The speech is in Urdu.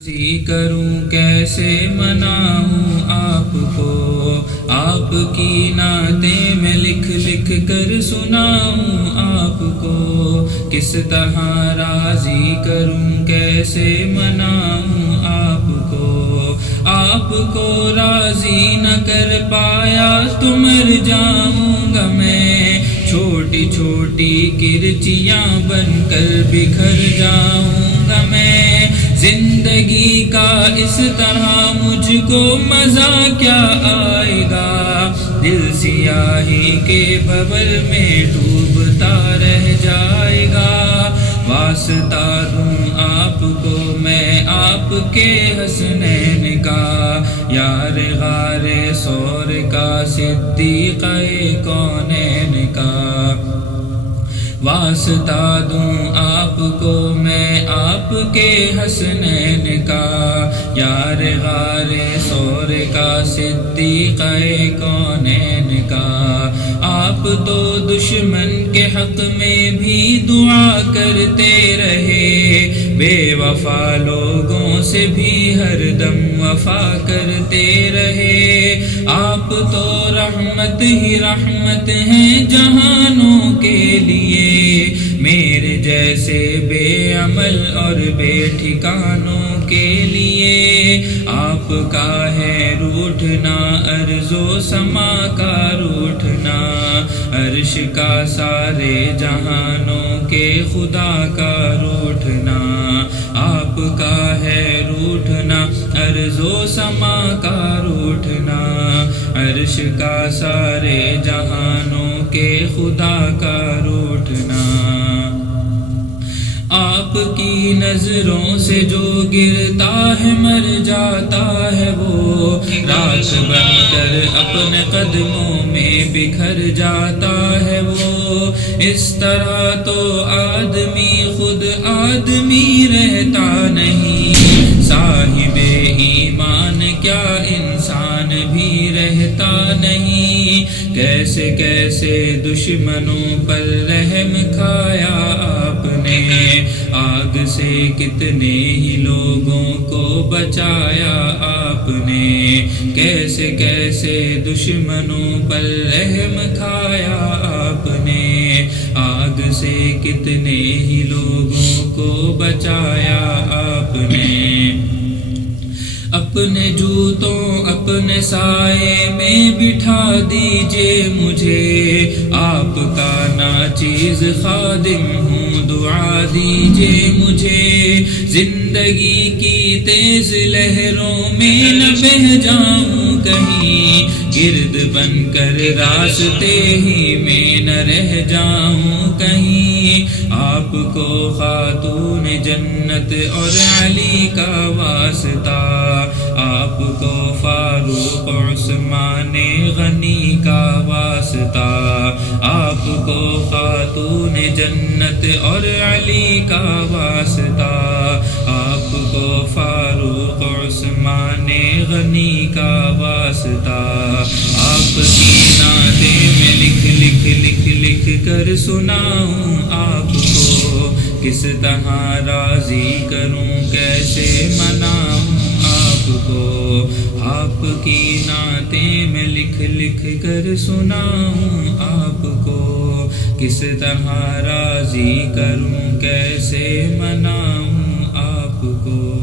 کروں کیسے مناؤں آپ کو، آپ کی نعتیں میں لکھ لکھ کر سناؤں آپ کو، کس طرح راضی کروں کیسے مناؤں آپ کو راضی نہ کر پایا تو مر جاؤں گا میں، چھوٹی چھوٹی کرچیاں بن کر بکھر جاؤں گا میں، زندگی کا اس طرح مجھ کو مزہ کیا آئے گا، دل سیاہی کے بھور میں ڈوبتا رہ جائے گا، واسطہ دوں آپ کو میں آپ کے حسنین کا، یار غار سور کا صدیقہ کونین کا، واسطہ دوں آپ کو میں آپ کے حسنین کا، یار غار سور کا صدیقہ کونین کا، آپ تو دشمن کے حق میں بھی دعا کرتے رہے، بے وفا لوگوں سے بھی ہر دم وفا کرتے رہے، آپ تو رحمت ہی رحمت ہیں جہانوں کے لیے، میرے جیسے بے عمل اور بے ٹھکانوں کے لیے، آپ کا ہے روٹھنا ارض و سما کا روٹھنا، عرش کا سارے جہانوں کے خدا کا روٹھنا، آپ کا ہے روٹھنا ارض و سما کا روٹھنا، عرش کا سارے جہانوں کے خدا کا روٹھنا، آپ کی نظروں سے جو گرتا ہے مر جاتا ہے وہ، رات بن کر اپنے قدموں میں بکھر جاتا ہے وہ، اس طرح تو آدمی خود آدمی رہتا نہیں، صاحب ایمان کیا انسان بھی رہتا نہیں، کیسے کیسے دشمنوں پر رحم کھایا آپ نے، آگ سے کتنے ہی لوگوں کو بچایا آپ نے، کیسے کیسے دشمنوں پر رحم کھایا آپ نے، آگ سے کتنے ہی لوگوں کو بچایا آپ نے، اپنے جوتوں اپنے سائے میں بٹھا دیجئے مجھے، آپ کا ناچیز خادم ہوں دعا دیجئے مجھے، زندگی کی تیز لہروں میں نہ بہہ جاؤں کہیں، گرد بن کر راستے ہی میں نہ رہ جاؤں کہیں، آپ کو خاتون جنت اور علی کا واسطہ، آپ کو فاروق عثمان غنی کا واسطہ، آپ کو خاتون جنت اور علی کا واسطہ، آپ کو فاروق عثمان غنی کا واسطہ، آپ کی نعتیں میں لکھ لکھ لکھ لکھ کر سناؤں آپ کو، کس طرح راضی کروں کیسے مناؤں آپ کو، آپ کی نعتیں میں لکھ لکھ کر سناؤں آپ کو، کس طرح راضی کروں کیسے مناؤں آپ کو۔